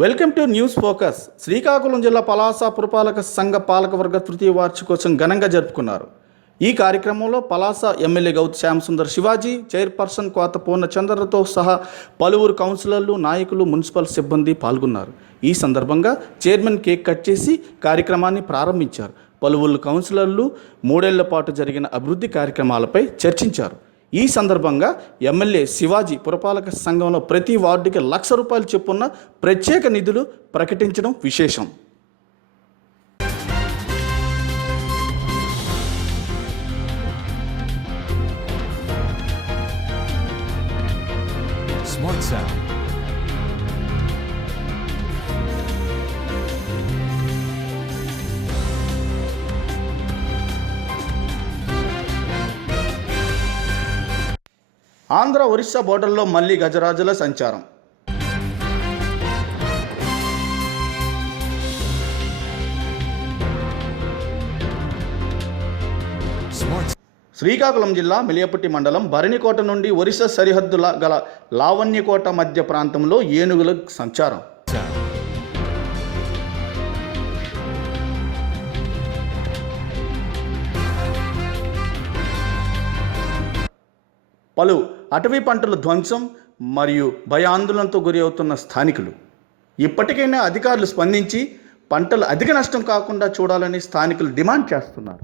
Welcome to news focus. Srikakulam జిల్లా పలాస పురపాలక సంఘ పాలకవర్గ తృతీయ వార్షికోత్సవం ఘనంగా జరుపుకున్నారు. ఈ కార్యక్రమంలో పలాస ఎమ్మెల్యే గౌతు శ్యామసుందర్ శివాజీ, చైర్పర్సన్ కోత పూర్ణచంద్రతో సహా పలువురు కౌన్సిలర్లు, నాయకులు, మున్సిపల్ సిబ్బంది పాల్గొన్నారు. ఈ సందర్భంగా చైర్మన్ కేక్ కట్ చేసి కార్యక్రమాన్ని ప్రారంభించారు. పలువురు కౌన్సిలర్లు 3 ఏళ్ల పాటు జరిగిన అభివృద్ధి కార్యక్రమాలపై చర్చించారు. ఈ సందర్భంగా ఎమ్మెల్యే శివాజీ పురపాలక సంఘంలో ప్రతి వార్డుకి ₹1,00,000 చొప్పున ప్రత్యేక నిధులు ప్రకటించడం విశేషం. Smart Sound. ఆంధ్ర ఒరిస్సా బోర్డర్లో మళ్లీ గజరాజుల సంచారం. శ్రీకాకుళం జిల్లా మిలియపుట్టి మండలం భరణికోట నుండి ఒరిస్సా సరిహద్దుల గల లావణ్యకోట మధ్య ప్రాంతంలో ఏనుగుల సంచారం. పలు అటవీ పంటల ధ్వంసం మరియు భయాందోళనతో గురి అవుతున్న స్థానికులు. ఇప్పటికైనా అధికారులు స్పందించి పంటలు అధిక నష్టం కాకుండా చూడాలని స్థానికులు డిమాండ్ చేస్తున్నారు.